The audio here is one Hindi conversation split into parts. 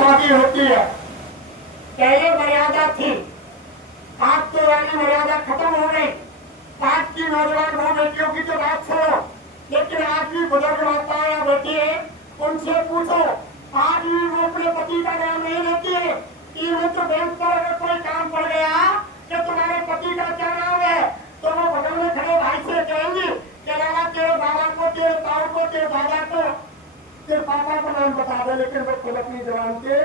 शादी होती है। पहले मर्यादा थी, आज तो वाली मर्यादा खत्म हो गई। आज की नौजवान बहु बेटियों की तो बात छोड़ो, लेकिन आज भी बुजुर्ग माता या बेटी है, उनसे पूछो, आज भी वो अपने पति का नाम नहीं लेती है कि मित्र बैंक पर अगर कोई काम पड़ गया कि तुम्हारे पति का क्या नाम है, तो वो बगल में खड़े भाई से कहेंगी कि लाला तेरे बाबा को, तेरे ताऊ को, तेरे दादा को, तेरे पापा का नाम बता दे, लेकिन वो खुद अपनी जबान के।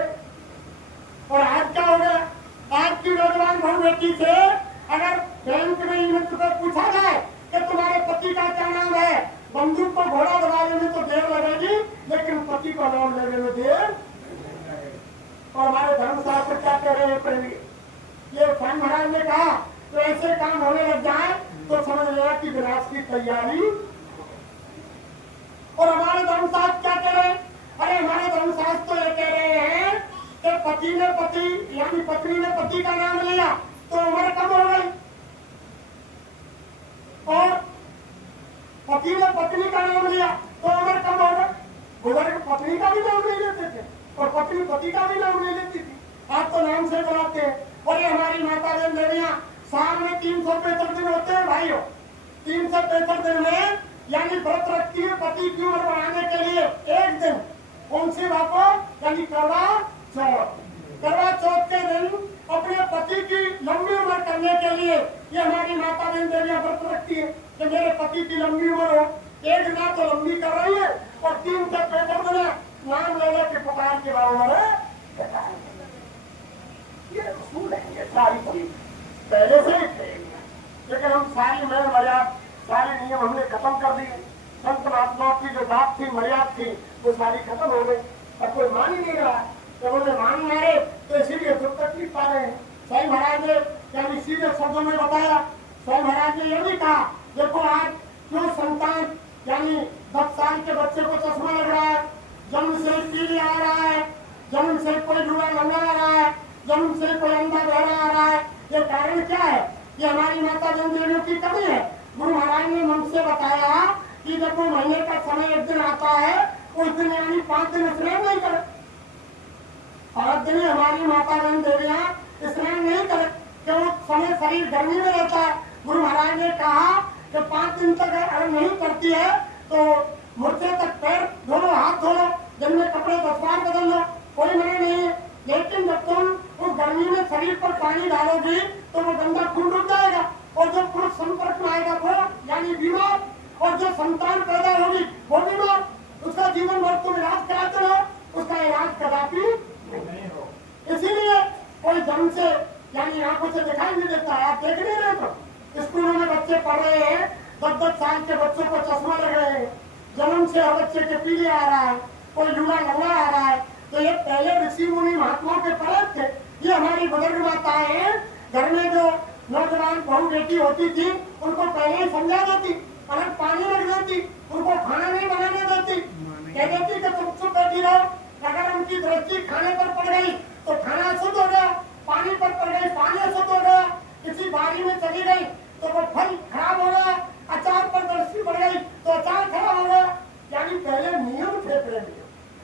और आज क्या हो गया, आज की नौजवान बहु बेटी से अगर बैंक में मित्र को पूछा जाए कि तुम्हारे पति का क्या नाम है, बंदूक को घोड़ा दबाने में तो देर लगेगी, लेकिन पति का नाम लेने में देर। और हमारे धर्मशास्त्र क्या कह रहे हैं, प्रेमी, ये स्वामी महाराज ने कहा तो ऐसे काम होने लग जाए तो समझ लेना कि विनाश की तैयारी। और हमारे धर्मशास्त्र क्या कह रहे हैं, अरे हमारे धर्मशास्त्र तो ये कह रहे हैं कि पति ने पति यानी पत्नी ने पति का नाम लिया तो उम्र कम हो गई, और पति ने पत्नी का नाम लिया तो उम्र कम हो गई। बुजुर्ग पत्नी का भी नाम नहीं लेते थे और पत्नी पति का भी नाम नहीं लेती थी, आज तो नाम से बुलाते हैं। और ये हमारी माता बहन देवियां, साल में 365 दिन होते हैं भाइयों, 365 दिन में यानी व्रत रखती है पति की उम्र बढ़ाने के लिए एक दिन, कौन सी बातों यानी करवा चौथ। करवा चौथ के दिन अपने पति की लंबी उम्र करने के लिए ये हमारी माता बहन देवियां व्रत रखती है कि मेरे पति की लंबी उम्र हो। एक दिन तो लंबी कर रही है और 365 दिन नाम लेने के पुकार के बराबर है। ये उसूल है, ये सारी चीज पहले से ही थे, लेकिन हम सारी मेल मर्यादा, सारे नियम हमने खत्म कर दिए। संत महात्माओं की जो बात थी, मर्यादा थी, वो सारी खत्म हो गई। अब कोई मान ही नहीं रहा, तो उन्होंने मान मारे तो इसीलिए दुख तकलीफ पा रहे हैं। स्वामी महाराज ने यानी सीधे शब्दों में बताया, स्वामी महाराज ने यह भी कहा, देखो आज जो संतान यानी 10 साल के बच्चे को चश्मा लग रहा है, जन्म से पीली आ रहा है, जन्म से कोई लूड़ा लंगा आ रहा है, जन्म से कोई अंधा बहरा आ रहा है, ये कारण क्या है? ये हमारी माता बहन देवियों की कमी है। गुरु महाराज ने हमसे बताया कि जब वो महीने का समय एक दिन आता है, उस दिन यानी 5 दिन स्नान नहीं करे। 5 दिन हमारी माता बहन देवियां स्नान नहीं करे, कि वो समय शरीर गर्मी में रहता है। गुरु महाराज ने कहा कि 5 दिन तक अगर नहीं करती है तो मुर्चे तक पैर धो लो, हाथ धो लो, दिन में कपड़े 10 बार बदल लो, कोई मना नहीं है। लेकिन जब तुम उस गर्मी में शरीर पर पानी डालोगी तो वो गंदा खून रुक जाएगा, और जो पुरुष संपर्क में आएगा वो यानी बीमार, और जो संतान पैदा होगी वो बीमार, उसका जीवन भर तुम इलाज कराते रहो, उसका इलाज कदापि नहीं हो। इसीलिए कोई जन्म से यानी आंखों से दिखाई नहीं देता है, आप देख नहीं रहे तो स्कूलों में बच्चे पढ़ रहे हैं, 10-10 साल के बच्चों को चश्मा लग रहे हैं, जन्म से हर बच्चे के पीले आ रहा है, कोई लूड़ा लंगा आ रहा है। तो ये पहले ऋषि मुनि महात्माओं के फर्क थे। ये हमारी बुजुर्ग माताएं घर में जो नौजवान बहू बेटी होती थी उनको पहले ही समझा देती, अलग पानी रख देती, उनको खाना नहीं बनाने देती, कह देती कि तुम चुप बैठी रहो। अगर उनकी दृष्टि खाने पर पड़ गई तो खाना अशुद्ध हो गया, पानी पर पड़ गई पानी अशुद्ध हो गया, किसी बारी में चली गई तो वो फल खराब हो गया, अचार पर दृष्टि पड़ गई तो अचार खराब हो गया। यानी पहले नियम थे प्रेम,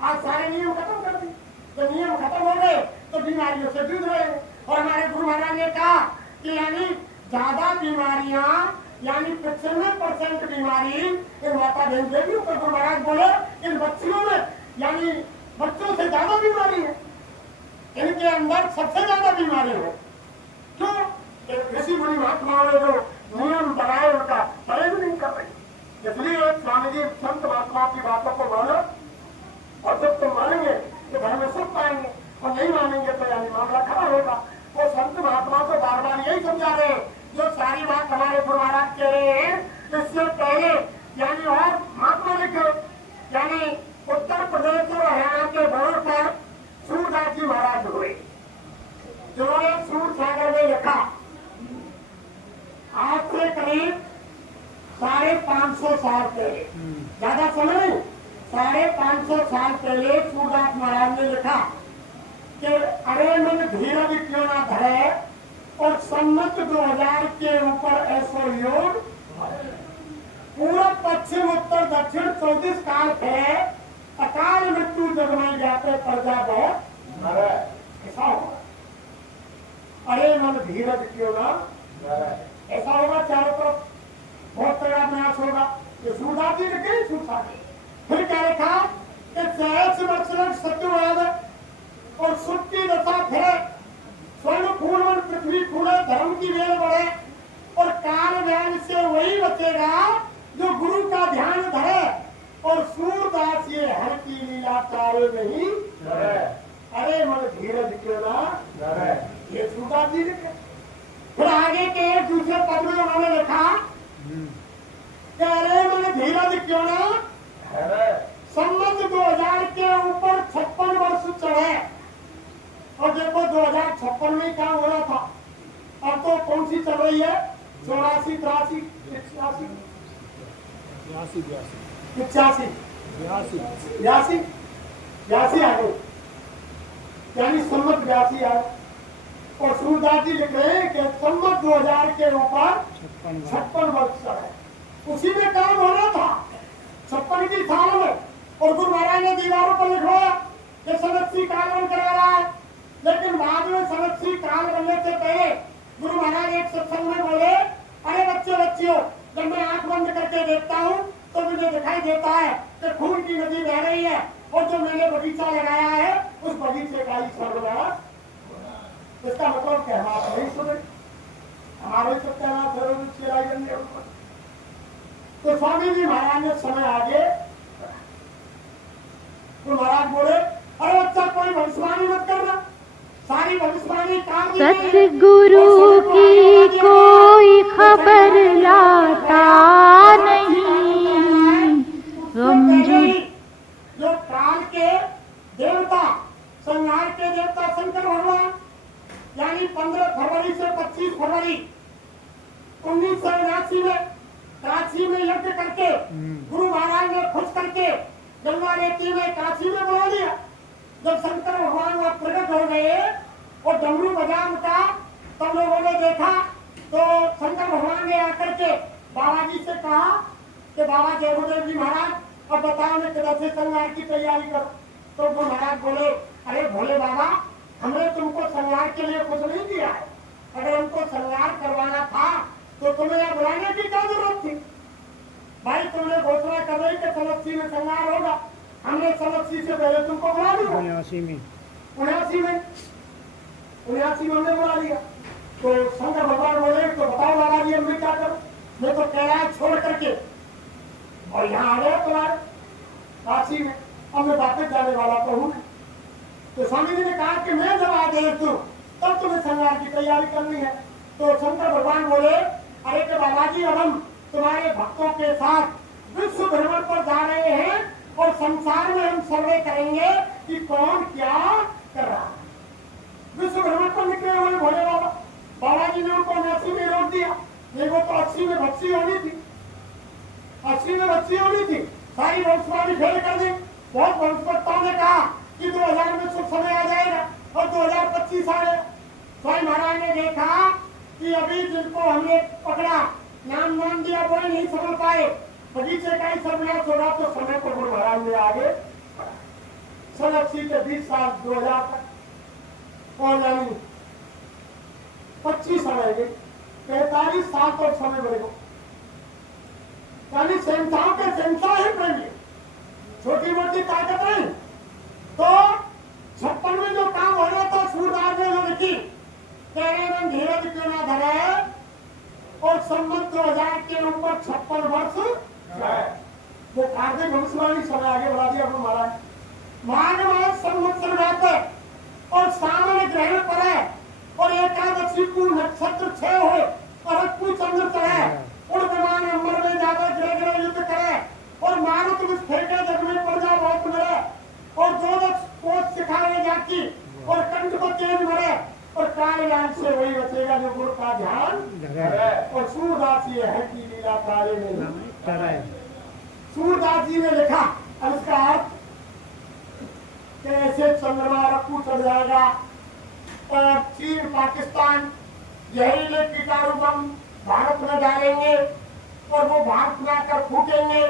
आज सारे नियम खत्म कर दिए, तो नियम खत्म हो गए तो बीमारियों से जूझ रहे हैं। और हमारे गुरु महाराज ने कहा कि यानी ज्यादा बीमारियां यानी 95% बीमारी इन माता बहन देवियों को, गुरु महाराज बोले इन बच्चियों में यानी बच्चों से ज्यादा बीमारी है, इनके अंदर सबसे ज्यादा बीमारी है। क्यों? ऋषि मुनि महात्माओं ने जो नियम बनाए उनका पालन नहीं कर रही। इसलिए स्वामी जी संत महात्माओं की बातों को मानो, और जब तुम मानेंगे तो घर में सुख पाएंगे, और नहीं मानेंगे तो यानी मामला खराब होगा। वो संत महात्मा को बार बार यही समझा रहे हैं, जो सारी बात हमारे गुरु महाराज कह रहे हैं। इससे पहले यानी और महात्मा लिखे, यानी उत्तर प्रदेश और हरियाणा के बॉर्डर पर सूरदास जी महाराज हुए, जिन्होंने सूर सागर में लिखा। आज से करीब 550 साल पहले, ज्यादा समय नहीं, 550 साल पहले सूरदास महाराज ने लिखा कि अरे मन धीरज क्यों ना धरे, और सम्मत 2000 के ऊपर ऐसो योग, पूरब पश्चिम उत्तर दक्षिण 34 काल है, अकाल मृत्यु जगमई जाते प्रजा बहुत। ऐसा होगा। अरे मन धीरज क्यों ना, ऐसा होगा। चारों तरफ बहुत तगड़ा प्रयास होगा। ये सूरदास जी ने कई छूटा। फिर क्या लिखा कि सहस वत्सलक सत्यवाद और सुख की दशा फिरे, स्वर्ण फूल पृथ्वी फूले, धर्म की वेल बढ़े, और काल ज्ञान से वही बचेगा जो गुरु का ध्यान धरे, और सूरदास ये हर की लीला तारे नहीं। अरे मन धीरज क्यों ना, ये सूरदास जी लिखे। फिर आगे के दूसरे पद में उन्होंने लिखा कि अरे मन धीरज क्यों ना, सम्मत 2000 के ऊपर 56 वर्ष चढ़े। और देखो 2056 में क्या हो रहा था, अब तो कौन सी चल रही है, 84, 83, 86, 82 आ गई, यानी सम्मत 82 आए। और सूरदास जी लिख रहे हैं कि सम्मत 2000 के ऊपर 56 वर्ष चढ़े। उसी में काम हो रहा था 56 की साल में। और गुरु महाराज ने दीवारों पर लिखवाया कि सदस्य काल बन करा रहा है। लेकिन बाद में सदस्य काल बनने से पहले गुरु महाराज एक सत्संग में बोले, अरे बच्चियों, जब मैं आंख बंद करके देखता हूँ तो मुझे दिखाई देता है कि खून की नदी बह रही है, और जो मैंने बगीचा लगाया है उस बगीचे का ही सर्वनाश। इसका मतलब क्या, हम आप नहीं सुने, हमारे सत्यानाश चिराई जन्य। तो स्वामी जी महाराज ने समय आगे, तो महाराज बोले, अरे बच्चा कोई भविष्यवाणी मत करना, सारी भविष्यवाणी काम सतगुरु की कोई खबर लाता नहीं, जो काल के देवता, संहार के देवता शंकर भगवान, यानी 15 फरवरी से 25 फरवरी 1979 में काशी में यज्ञ करके गुरु महाराज ने खुश करके गंगा नेती में काशी में बुला लिया। जब शंकर भगवान वह प्रकट हो गए और डमरू बजा उठा, तब लोगों ने देखा तो शंकर भगवान ने आकर के बाबा जी से कहा कि बाबा जयगुरुदेव जी महाराज, अब बताओ मैं किधर से संहार की तैयारी करूं। तो वो महाराज बोले, अरे भोले बाबा, हमने तुमको संहार के लिए कुछ नहीं दिया है। अगर हमको संहार करवाना था तो तुम्हें यहाँ बुलाने की क्या जरूरत थी। भाई तुमने घोषणा कर रही कि सलस्सी में संहार होगा, हमने सलस्सी से पहले तुमको बुला लिया। 79 में हमने बुला लिया। तो शंकर भगवान बोले, तो बताओ बाबा जी मैं क्या करूं, मैं तो कैलाश छोड़ करके और यहाँ आ गया तुम्हारे काशी में, अब मैं वापस जाने वाला तो हूँ। तो स्वामी जी ने कहा कि मैं जब आदेश दूं तब तुम्हें संहार की तैयारी करनी है। तो शंकर भगवान बोले, अरे के बाबा जी, अब हम तुम्हारे भक्तों के साथ विश्व भ्रमण पर जा रहे हैं और संसार में हम सर्वे करेंगे कि कौन क्या कर रहा है। विश्व भ्रमण पर निकले हुए भोले बाबा, बाबा जी ने उनको 80 में रोक दिया। देखो तो 80 में भक्ति होनी थी, 80 में भक्ति होनी थी, सारी भविष्यवाणी फेल कर दी। बहुत भविष्यवक्ताओं ने कहा कि 2000 में शुभ समय आ जाएगा और 2025 आ गया। स्वामी महाराज ने देखा कि अभी जिनको हमने पकड़ा, नाम दिया, वो नहीं समझ पाए, बगीचे का ही सर्वनाश होगा। तो समय को गुरु महाराज ने आगे 80 से 20 साल 2000 तक, और यानी 25 साल आएंगे, 45 साल तक समय बढ़ेगा। यानी संस्थाओं के संस्था ही प्रेमी, छोटी मोटी ताकत नहीं। तो 56 में जो काम हो रहा था, सूरदास ने जो लिखी, तेरे मन धीरज क्यों ना धरे, और सम्मत 2000 के ऊपर 56 वर्ष वो कार्तिक भविष्यवाणी समय आगे बढ़ा दिया गुरु महाराज। माघ मास संवत्सर रहते और सावन ग्रहण पड़े और एकादशी को नक्षत्र 6 हो और अक्कू चंद्र चढ़े, उड़ विमान अंबर में जाकर ग्रह ग्रह युद्ध करे और मारुत विष फेंके, जग में प्रजा बहुत मिले, और जो कोष सिखाए जाकी और कंठ को तेज मरे, और काल ज्ञान से वही बचेगा जो गुरु का ध्यान। और सूरदास ये है कि लीला तारे में सूरदास जी ने लिखा, अब इसका अर्थ कैसे चंद्रमा रक्कू चढ़ जाएगा और चीन पाकिस्तान जहरीले कीटाणु बम भारत में डालेंगे और वो भारत में आकर फूटेंगे,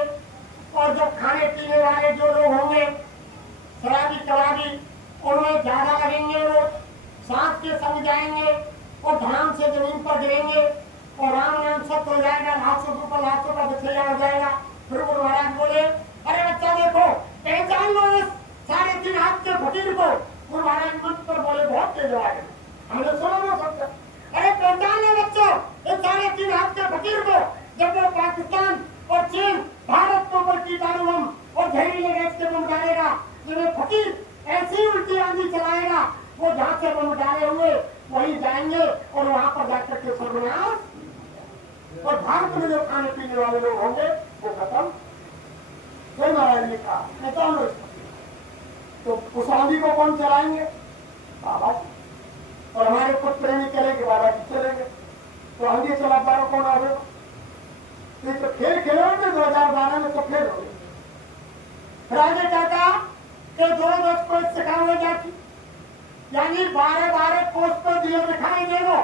और जो खाने पीने वाले जो लोग होंगे, शराबी कबाबी उनमें ज्यादा लगेंगे, वो सांस के संग जाएंगे और ध्यान से जमीन पर गिरेंगे और राम नाम सत्य हो जाएगा, लाशों का बिछैया हो जाएगा। फिर गुरु महाराज बोले, अरे बच्चा देखो, पहचान लो इस 3.5 हाथ के फकीर को। गुरु महाराज मंच पर बोले, बहुत तेज आवाज में, हमने सुना ना सबसे, अरे पहचान लो बच्चों इस 3.5 हाथ के फकीर को। जब वो पाकिस्तान और चीन भारत के ऊपर कीटाणु बम और जहरीले गैस के बम डालेगा, जिन्हें फकीर ऐसी उल्टी आंधी चलाएगा, वो जहाँ से बम डाले हुए वहीं जाएंगे और वहां पर जाकर के सर्वनाश, और भारत में जो खाने पीने वाले लोग होंगे वो खत्म। कोई महाराज ने कहा, पहचान लो इसको। तो उस आंधी को कौन चलाएंगे? बाबा। और हमारे खुद प्रेमी चलेंगे, बाबा जी चलेंगे, तो आंधी चलाता रहो, कौन आवेगा? तो खेल खेले होंगे 2012 में, तो खेल हो गए। फिर आगे क्या कहा कि 2-10 कोस सिखाए जाती, यानी 12-12 कोस पर दिए दिखाई देगा,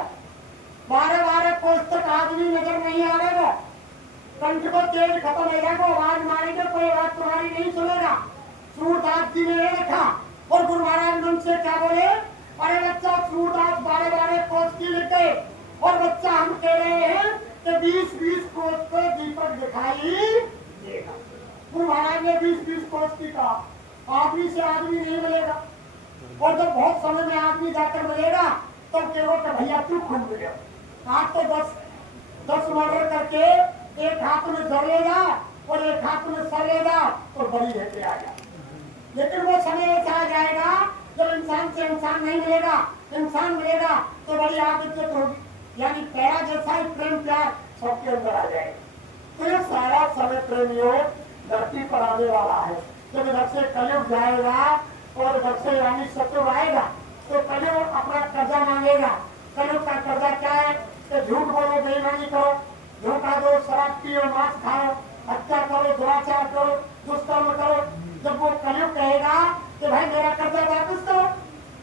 12-12 कोस तक आदमी नजर नहीं आएगा, कंठ को तेज खत्म हो जाएगा, आवाज मारेंगे कोई आवाज तुम्हारी नहीं सुनेगा। सूरदास जी ने ये लिखा और गुरु महाराज मन से क्या बोले, अरे बच्चा सूरदास 12-12 कोस की लिखे और बच्चा हम कह रहे हैं कि 20-20 कोस पर दीपक दिखाई देगा। गुरु महाराज ने 20-20 कोस की कहा, आदमी से आदमी नहीं मिलेगा, और जब बहुत समय में आदमी जाकर मिलेगा तो कहो कि भैया तू खूब मिले। आज तो 10 मर्डर करके एक हाथ में जड़ लेगा और एक हाथ में सर लेगा और बड़ी लेके आएगा। लेकिन वो समय ऐसा आ जाएगा जब इंसान से इंसान नहीं मिलेगा, इंसान मिलेगा तो बड़ी आदत होगी, यानी पैरा जैसा ही प्रेम प्यार सबके अंदर आ जाएगा। तो ये सारा समय प्रेमियों धरती पर आने वाला है। जब इधर से कलयुग जाएगा और इधर से यानी सत्युग आएगा तो कलयुग अपना कर्जा मांगेगा। कलयुग का कर्जा क्या है कि झूठ बोलो, बेईमानी करो, धोखा दो, शराब पियो, मांस खाओ, हत्या करो, दुराचार करो, दुष्कर्म करो। जब वो कलयुग कहेगा कि भाई मेरा कर्जा वापस करो,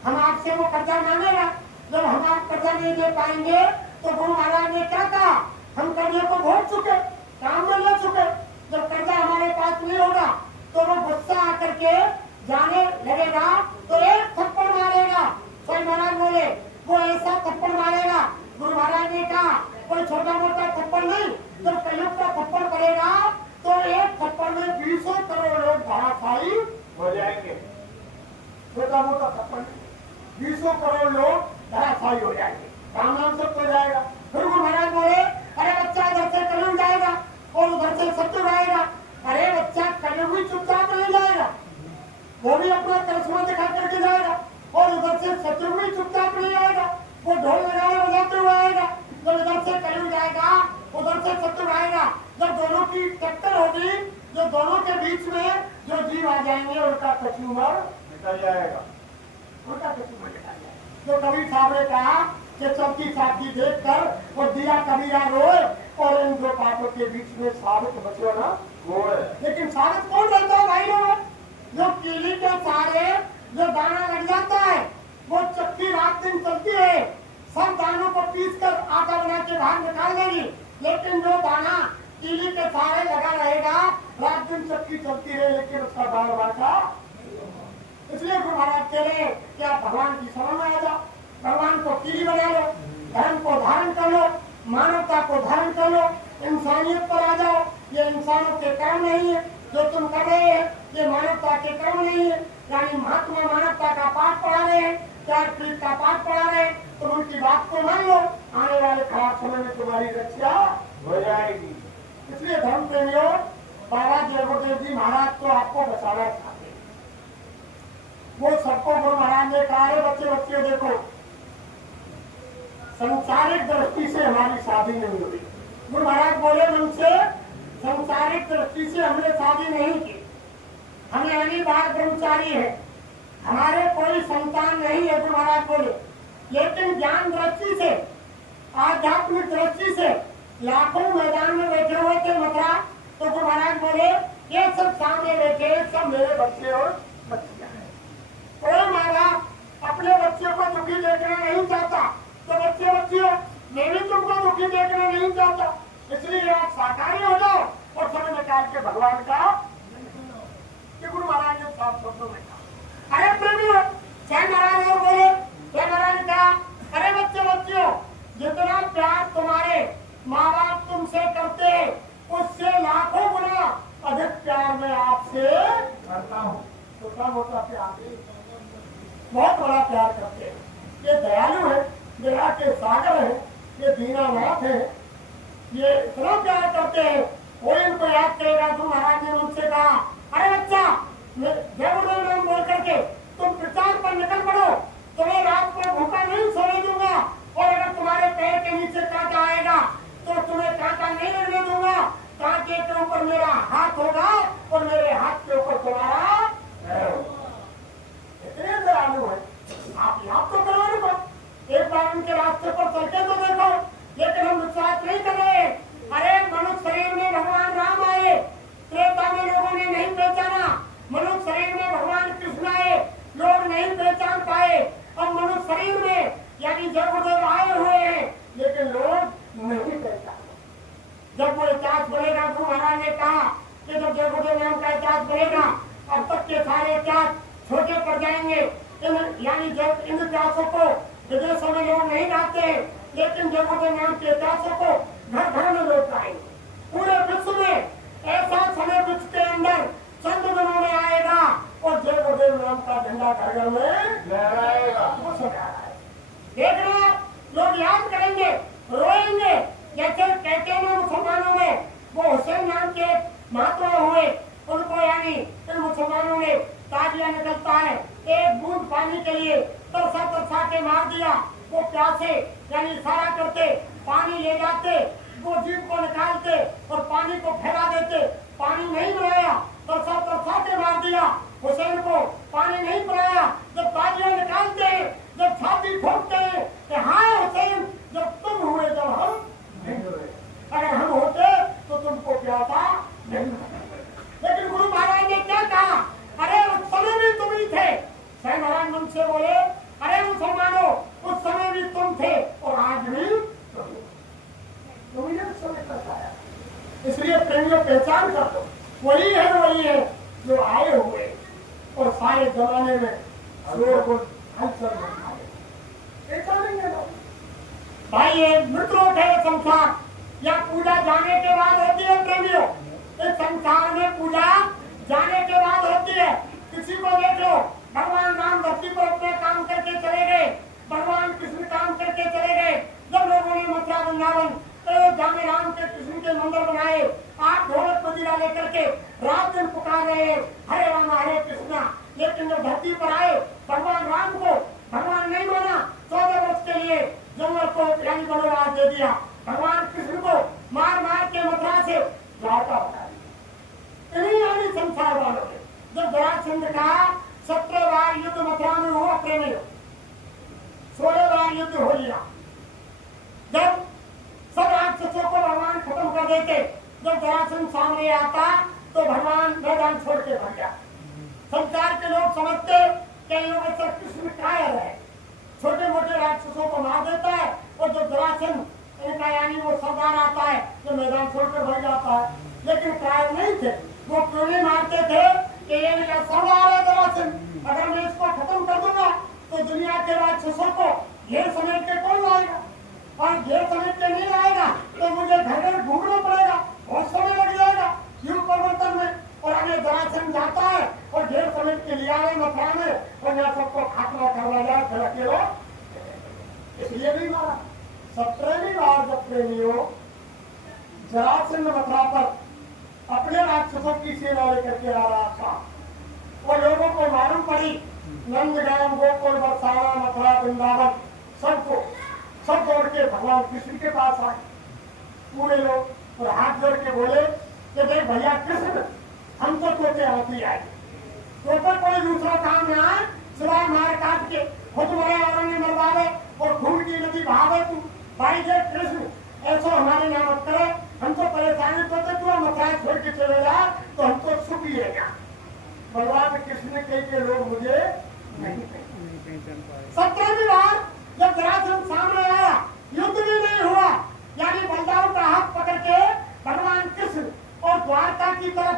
हम आपसे वो कर्जा मांगेगा। जब हम आप कर्जा नहीं दे पाएंगे तो गुरु महाराज ने क्या कहा, हम कर्जे को भोग चुके, काम में ले चुके। जब कर्जा हमारे पास नहीं होगा तो वो गुस्सा आकर के जाने लगेगा तो एक थप्पड़ मारेगा। कोई महाराज बोले वो ऐसा थप्पड़ मारेगा, गुरु महाराज ने कहा कोई छोटा मोटा थप्पड़ नहीं, जब कलयुग का थप्पड़ पड़ेगा तो एक थप्पड़ में 20 करोड़ लोग धराशायी हो जाएंगे। छोटा मोटा थप्पड़ नहीं, 20 करोड़ लोग धराशायी हो जाएंगे, काम नाम सब हो जाएगा। फिर गुरु महाराज बोले, अरे बच्चा इधर से कलयुग जाएगा और उधर से सत्युग आएगा। अरे बच्चा कलयुग भी चुपचाप नहीं जाएगा, वो भी अपना करिश्मा दिखा करके जाएगा, और उधर से सत्युग भी चुपचाप नहीं आएगा, वो ढोल नगाड़े बजाते हुए आएगा। जब इधर से कलयुग जाएगा उधर से सत्युग आएगा, जब दोनों की टक्कर होगी, जो दोनों के बीच में जो जीव आ जाएंगे उनका कचूमर निकल जाएगा, उनका कचूमर निकल जाएगा। जो कबीर साहब ने कहा कि चौकी साथी देख कर और दिया कबीरा रोए और इन दो बातों के बीच में साबित बचो ना रोए। लेकिन साबित कौन रहता है भाई लोग? जो कीली के सहारे जो दाना लग जाता है, वो चक्की रात दिन चलती है, सब दानों को पीस कर आटा बना के बाहर निकाल देगी। लेकिन जो दाना कीली के सहारे लगा रहेगा, रात दिन चक्की चलती है लेकिन उसका दाना बांटा। इसलिए गुरु महाराज कह रहे कि आप भगवान की शरण में आ जाओ, भगवान को कीली बना लो, धर्म को धारण कर लो, मानवता को धारण कर लो, इंसानियत पर आ जाओ। ये इंसानों के कर्म नहीं है जो तुम कर रहे हैं, ये मानवता के कर्म नहीं है। यानी महात्मा मानवता का पाठ पढ़ा रहे हैं, प्यार प्रीत का पाठ पढ़ा रहे हैं, तो उनकी बात को मान लो, आने वाले खराब समय में तुम्हारी रक्षा हो जाएगी। इसलिए धर्म प्रेमियों, बाबा जय गुरुदेव जी महाराज तो आपको बचाना चाहते हैं। वो सबको गुरु महाराज ने कहा है, बच्चे बच्चे देखो, संसारिक दृष्टि से हमारी शादी नहीं हुई। गुरु महाराज बोले उनसे, संसारिक दृष्टि से हमने शादी नहीं की, हम यानी बाल ब्रह्मचारी है, हमारे कोई संतान नहीं है। गुरु महाराज बोले, लेकिन ज्ञान दृष्टि से, आध्यात्मिक दृष्टि से लाखों मैदान में बैठे हुए थे मथुरा, तो गुरु महाराज बोले ये सब सामने बैठे सब मेरे बच्चे और बच्चियां हैं। कोई माँ बाप अपने बच्चों को दुखी देखना नहीं चाहता, तो बच्चे बच्चियों मैं भी तुमको दुखी देखना नहीं चाहता। इसलिए आप साकारी हो जाओ और समय निकाल के भगवान का, कि गुरु महाराज ने साफ शब्दों में कहा। अरे प्रेमियों, स्वयं महाराज और बोले, स्वयं महाराज ने कहा, अरे बच्चे बच्चियों, जितना प्यार तुम्हारे माँ बाप तुमसे करते हैं उससे लाखों गुना अधिक प्यार मैं आपसे करता हूँ। छोटा मोटा प्यार, बहुत बड़ा प्यार करते हैं। ये दयालु है, दया के सागर है, ये दीनानाथ है, ये इतना प्यार करते हैं। कोई इनको याद करेगा। तो महाराज ने उनसे कहा, अरे बच्चा, जय गुरुदेव नाम बोल करके तुम प्रचार पर निकल पड़ो, तुम्हें रात को भूखा नहीं सोने दूंगा, और अगर तुम्हारे पैर के नीचे कांटा आएगा तो तुम्हें कांटा नहीं लगने दूंगा। कांटे के ऊपर मेरा हाथ होगा और मेरे हाथ के ऊपर तुम्हारा पैर होगा। इतने दयालु है। आप याद तो करो उनको, एक बार उनके रास्ते पर चल के तो देखो। लेकिन हम विश्वास नहीं कर रहे। अरे मनुष्य शरीर में भगवान राम आए, त्रेता में लोगों ने नहीं पहचाना। मनुष्य शरीर में भगवान कृष्ण आए, लोग नहीं पहचान पाए। अब मनुष्य शरीर में यानी जय गुरुदेव आए हुए हैं, लेकिन लोग नहीं पहचाने। जब वो इतिहास बनेगा, गुरु महाराज ने कहा कि जब जय गुरुदेव नाम का इतिहास बनेगा, अब तक के सारे इतिहास छोटे पड़ जाएंगे। यानी जब इन इतिहासों को विदेशों में लोग नहीं जानते, लेकिन जय गुरुदेव नाम के इतिहासों को घर घर में लोग पाएंगे। पूरे विश्व में ऐसा समय विश्व के अंदर चंद दिनों में आएगा और जय गुरुदेव नाम का झंडा घर घर में लहराएगा। वो सब देखना, लोग याद करेंगे, रोएंगे। जैसे कहते हैं मुसलमानों में वो हुसैन नाम के महात्मा हुए, उनको यानी इन मुसलमानों ने ताजिया निकलता है, एक बूंद पानी के लिए तरसा तरसा के मार दिया। वो प्यासे यानी इशारा करते, पानी ले जाते, वो जीप को निकालते और पानी को फैला देते। पानी नहीं पिलाया, तरसा तरसा के मार दिया। हुसैन को पानी नहीं पिलाया। जब ताजिया निकालते हैं, जब छाती ठोकते हैं कि हाय हुसैन, जब तुम हुए जब हम नहीं हुए, अगर हम होते तो तुमको प्यासा नहीं। लेकिन गुरु महाराज ने क्या कहा, अरे उस समय भी तुम ही थे। स्वयं महाराज उनसे बोले, अरे मुसलमानों, उस समय भी तुम थे और आज भी तुम ही उस समय तक आया। इसलिए प्रेमियों पहचान कर दो, वही है जो आए हुए और सारे जमाने में हलचल भाई। ये मृतलोक है संसार, या पूजा जाने के बाद होती है प्रेमियों। इस संसार में पूजा जाने के बाद होती है। किसी को देख लो, भगवान राम धरती पर अपने काम करके चले गए, भगवान कृष्ण काम करके चले गए। जब लोगों ने मथुरा वृंदावन जामे राम के कृष्ण के मंदिर बनाए, आप ढोलक मजीरा लेकर के रात दिन पुकार रहे हरे राम हरे कृष्णा। लेकिन जब धरती पर आए, भगवान राम को भगवान नहीं माना, 14 वर्ष के लिए जंगल को यानी वनवास दे दिया। भगवान कृष्ण को मार मार के मथुरा से लौटा उतारा। इन्हीं यानी संसार वालों ने जब जरासंध का 17 बार युद्ध मथुरा में हुआ प्रेमियों, 16 बार युद्ध हो लिया। जब सब राक्षसों को भगवान खत्म कर देते, जब जरासंध सामने आता तो भगवान मैदान छोड़ के भाग गया। संसार के लोग समझते कि लोग ऐसा कृष्ण कायर है, छोटे मोटे राक्षसों को मार देता है, और जब जरासंध इनका यानी वो सरदार आता है तो मैदान छोड़कर भाग जाता है। लेकिन कायर नहीं थे, वो क्यों नहीं मारते थे कि ये मेरा सरदार है जरासंध, अगर मैं इसको खत्म कर दूंगा तो दुनिया के राक्षसों को घेर समेट के कौन लाएगा, और घेर समेट के नहीं लाएगा तो मुझे घर घर घूमना पड़ेगा, बहुत समय लग जाएगा युग परिवर्तन में। और हमें जरासंध जाता है और घेर समेट के लिया है मथुरा में, और यहाँ सबको खात्मा करवा जाए फिर अकेला, इसलिए नहीं मारा। 17वीं बार जब प्रेमियों जरासंध मथुरा पर अपने राक्षसों की सेना लेकर के आ रहा था, और लोगों को मालूम पड़ी नंदगांव गोकुल बरसाना मथुरा वृंदावन सबको सब दौड़ के भगवान कृष्ण के पास आए पूरे लोग, और हाथ जोड़ के बोले कि देख भैया कृष्ण, हम तो तोते हाथी आए, तोते कोई दूसरा काम ना आए सिवाय मार काट के खुद मरे और मरवावे और खून की नदी बहावे। तू भाई जय कृष्ण, ऐसा हमारे नाम मत करे, हम तो परेशानी तोते, तू मथुरा छोड़ के चले जा तो हम तो सुख ही रहेगा। भगवान कृष्ण के लोग मुझे नहीं पहचान पाए। 17वीं बार जब जरासंध सामने आया, युद्ध भी नहीं हुआ, यानी बलदाऊ का हाथ पकड़ के भगवान कृष्ण और द्वारका की तरफ,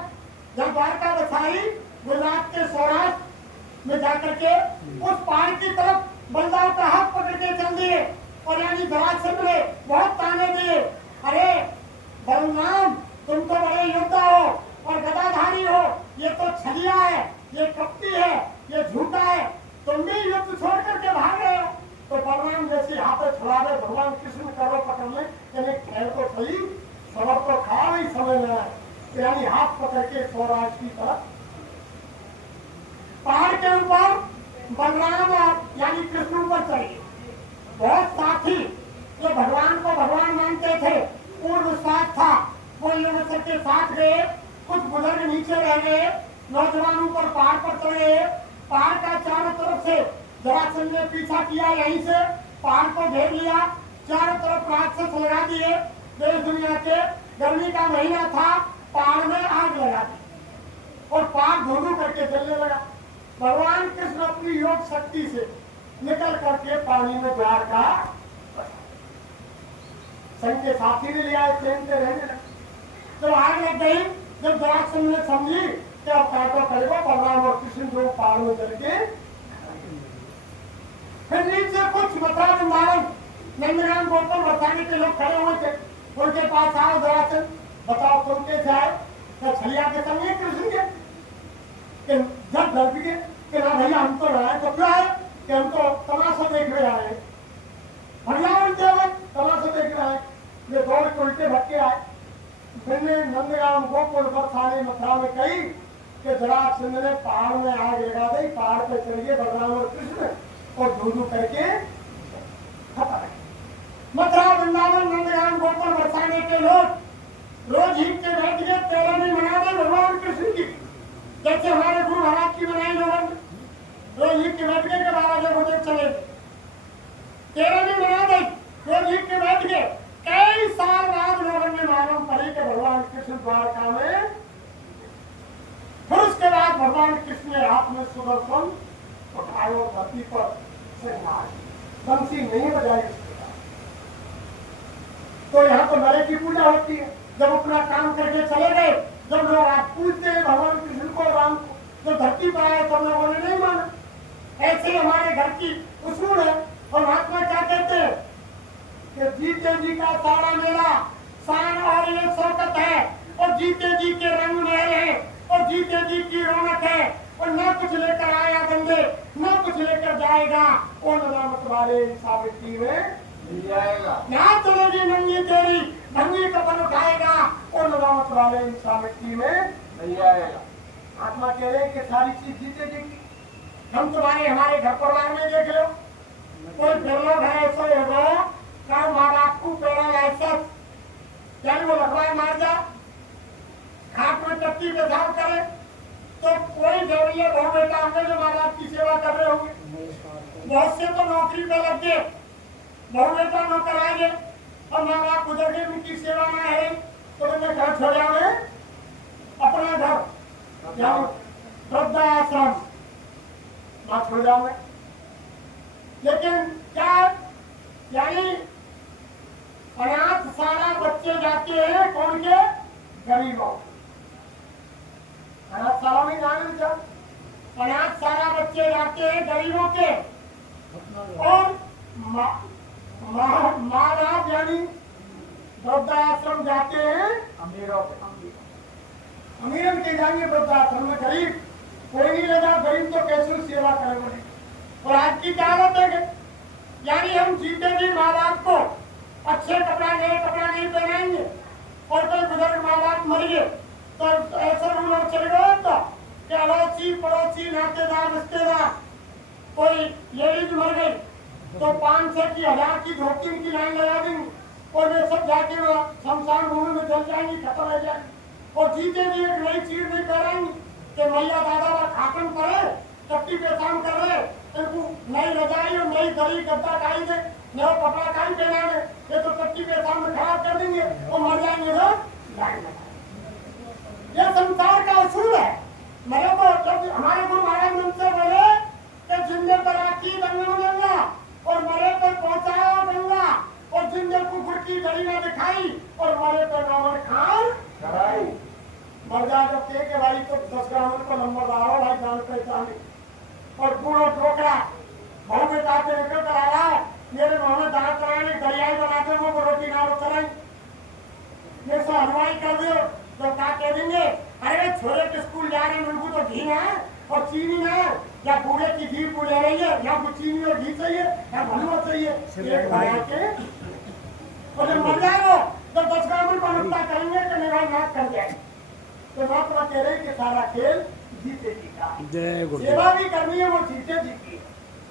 जब द्वारका बसाई गुजरात के सौराष्ट्र में जाकर के उस पहाड़ की तरफ बलदाव का हाथ पकड़ के चल दिए और यानी जरासंध ने बहुत ताने दिए, अरे बलराम तुम तो बड़े योद्धा हो और गदाधारी हो, ये तो छलिया है, ये कपटी है, ये झूठा है, तुम भी युद्ध छोड़ करके भाग रहे हो। तो बलराम जैसे हाथ छुड़ावे भगवान कृष्ण करो पकड़ने, यानी खैर तो सही सबर तो खा नहीं समझ में आए, यानी हाथ पकड़ के सौराष्ट्र की तरफ पहाड़ के ऊपर बलराम और यानी कृष्ण ऊपर चढ़े। बहुत साथी जो भगवान को भगवान मानते थे, पूर्ण विश्वास था, वो युग सबके साथ गए, कुछ बुजुर्ग नीचे रह गए, नौजवान ऊपर पहाड़ पर चढ़े। पहाड़ का चारों तरफ से जरासंध ने पीछा किया, यहीं से पहाड़ को घेर लिया, चारों तरफ राक्षस लगा दिए देश दुनिया के। गर्मी का महीना था, पहाड़ में आग लगा दी और पहाड़ धुआं करके जलने लगा। भगवान कृष्ण अपनी योग शक्ति से निकल करके पानी में द्वार का संग के साथी ने लिया, प्रेम से रहने लगा। तो आग लग गई, जब जरासंध ने समझी कि अब काटो करेगा, बलराम और कृष्ण जो पहाड़ में जल के फिर नीचे कुछ मथुरा वृंदावन नंदगाम गोकुल बरसाने के लोग खड़े हुए थे, उनके पास आओ जरासंध, बताओ तुम कैसे आए? तो छलिया के संग कृष्ण के जब डर भी कि ना भैया हम तो आए, तो क्यों आए? कि हम तो तमाशा देखने आए, भैया उल्टे आए, तमाशा देखने आए, ये दौड़ के उल्टे भटके आए। फिर ने नंदगाम गोकुल बरसाने मथुरा में कही कि जरासंध ने पहाड़ में आग लगा दी, पहाड़ पे चढ़ गए बलराम और कृष्ण और धू करके खत्म। मथुरा वृंदावन नंदगाम गोकुल बरसाने के लोग रोज हिट के बैठ गए, तेरहवीं मना दे भगवान कृष्ण की, जैसे हमारे गुरु महाराज की बनाई लोगों ने रोज हिट के बैठने के बाद मुझे चले 13वीं मना गई, रोज हिट के बैठ गए। कई साल बाद लोगों ने मालूम पड़ी कि भगवान कृष्ण द्वारका में, फिर उसके बाद भगवान कृष्ण ने हाथ में सुदर्शन उठाए और धरती पर से बंसी नहीं बजाई। तो यहाँ तो नरे की पूजा होती है, जब अपना काम करके चले गए, जब लोग आज पूछते हैं भगवान कृष्ण को राम को, जो धरती पर आए सब लोगों ने नहीं माना। ऐसे हमारे घर की उसूल है। और महात्मा क्या कहते हैं कि जीते जी का सारा मेला शान और ये शौकत है, और जीते जी के रंग महल है, और जीते जी की रौनक है, और न कुछ लेकर आया बंदे न कुछ लेकर जाएगा, वो नदामत वाले साबिती में ना चलेगी नंगी तेरी नंगी कपन उठाएगा, और नदामत वाले इंसान मिट्टी में नहीं आएगा। आत्मा कह रहे कि सारी चीज जीते जी की। हम तुम्हारे हमारे घर परिवार में देख लो, कोई लोग है ऐसा होगा क्या माँ बाप को पेड़ा ऐसा क्या वो लखवाए मार जा, खाट में टट्टी पेशाब करे, तो कोई जरूरी है बहु बेटा होंगे जो माँ बाप की सेवा कर रहे होंगे। बहुत से तो नौकरी पे लग गए, बहु बेटा नौकर आएंगे और माँ बाप गुजर गए, उनकी सेवा ना है तो उन्हें घर छोड़ जाओगे अपना घर या वृद्धाश्रम ना छोड़ जाओगे। लेकिन क्या यानी अनाथ सारा बच्चे जाते हैं कौन के? गरीबों। अनाथ सारा में जाने क्या? अनाथ सारा बच्चे जाते हैं गरीबों के, और माँ बाप यानी वृद्धाश्रम जाते हैं अमीरों के। अमीर के जाएंगे वृद्धाश्रम में, गरीब कोई नहीं ले जाओ, गरीब तो कैसे सेवा करेंगे। और आज की क्या हालत है, यानी हम जीते भी माँ बाप को अच्छे कपड़ा नहीं पहनाएंगे, और कोई बुजुर्ग माँ बाप मर गए तो ऐसे रूल और चल गए तो कि अड़ोसी पड़ोसी नातेदार रिश्तेदार कोई लेडीज मर गई तो 500 की 1000 की धोती की लाइन लगा देंगे, और वे सब जाके शमशान भूमि में चल जाएंगी, खत्म हो जाएंगे। और जीते भी एक नई चीज नहीं पहनाएंगे कि मैया दादा का खाटन करे, टट्टी पेशाब कर रहे, इनको नई रजाई और नई दरी गद्दा काई दे, नया कपड़ा काई पहना दे, ये तो टट्टी पेशाब में खराब कर देंगे और मर जाएंगे ना। ये संसार का असूल है। मेरे को जब हमारे गुरु महाराज हमसे बोले कि जिंदे पर आकी गंगा और मरे पर पहुंचाया गंगा, और जिंदे को गुड़ की गड़ी में दिखाई और मरे पर रावण खान कराई। मर जाएगा के भाई तो 10 ग्राम को नंबर आ रहा भाई जान पहचान और पूरा ठोकरा बहु बेटा के लेकर कराया मेरे मुंह में दांत कराने दरियाई बनाते वो रोटी ना चलाई ये सब हलवाई कर दो तो क्या कह देंगे अरे छोरे के स्कूल जा रहे हैं उनको तो घी ना और चीनी ना या पूरे की घी पूरे रही है या कुछ चीनी और घी चाहिए या हलवा चाहिए एक बना के और जब मर जाएगा तो 10 ग्राम को हत्या करेंगे तो निवार नाश कर जाए तो महात्मा कह रहे कि सारा खेल जीते जी का सेवा भी करनी है वो जीते जी की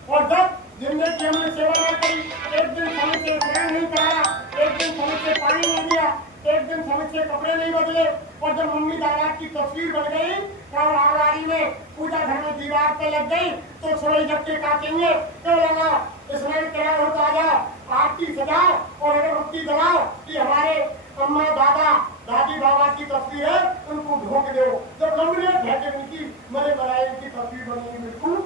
और जब जिंदगी हमने सेवा ना करी एक दिन समय से स्नान नहीं करा एक दिन समय से पानी नहीं दिया एक दिन समय से कपड़े नहीं बदले और जब मम्मी दादा की तस्वीर बन गई और आंगनबाड़ी में पूजा घर में दीवार पे लग गई तो सोई जबके काटेंगे क्यों लगा इसमें तेरा हो ताजा आपकी सजाओ और अगरबत्ती जलाओ कि हमारे अम्मा दादा दादी बाबा की तस्वीर है उनको ढोक दो जब लंबी भेजे उनकी मरे मराए उनकी तस्वीर बनेगी बिल्कुल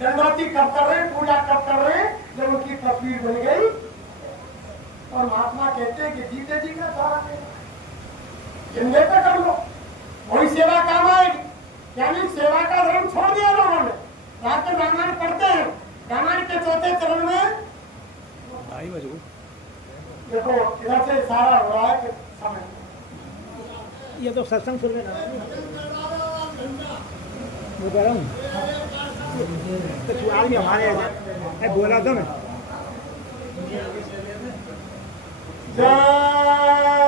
दंडवती कब कर रहे पूजा कब कर रहे जब उनकी तस्वीर बन गई और महात्मा कहते हैं कि जीते जी का सारा जिंदे पे कर लो वही सेवा काम आएगी यानी सेवा का धर्म छोड़ दिया लोगों ने रात में रामायण पढ़ते हैं रामायण के चौथे चरण में देखो इधर से इशारा हो रहा है कि समय ये तो सत्संग सुन लेना वो कह रहा हूँ तो चुनाव भी हमारे मैं बोला था मैं जय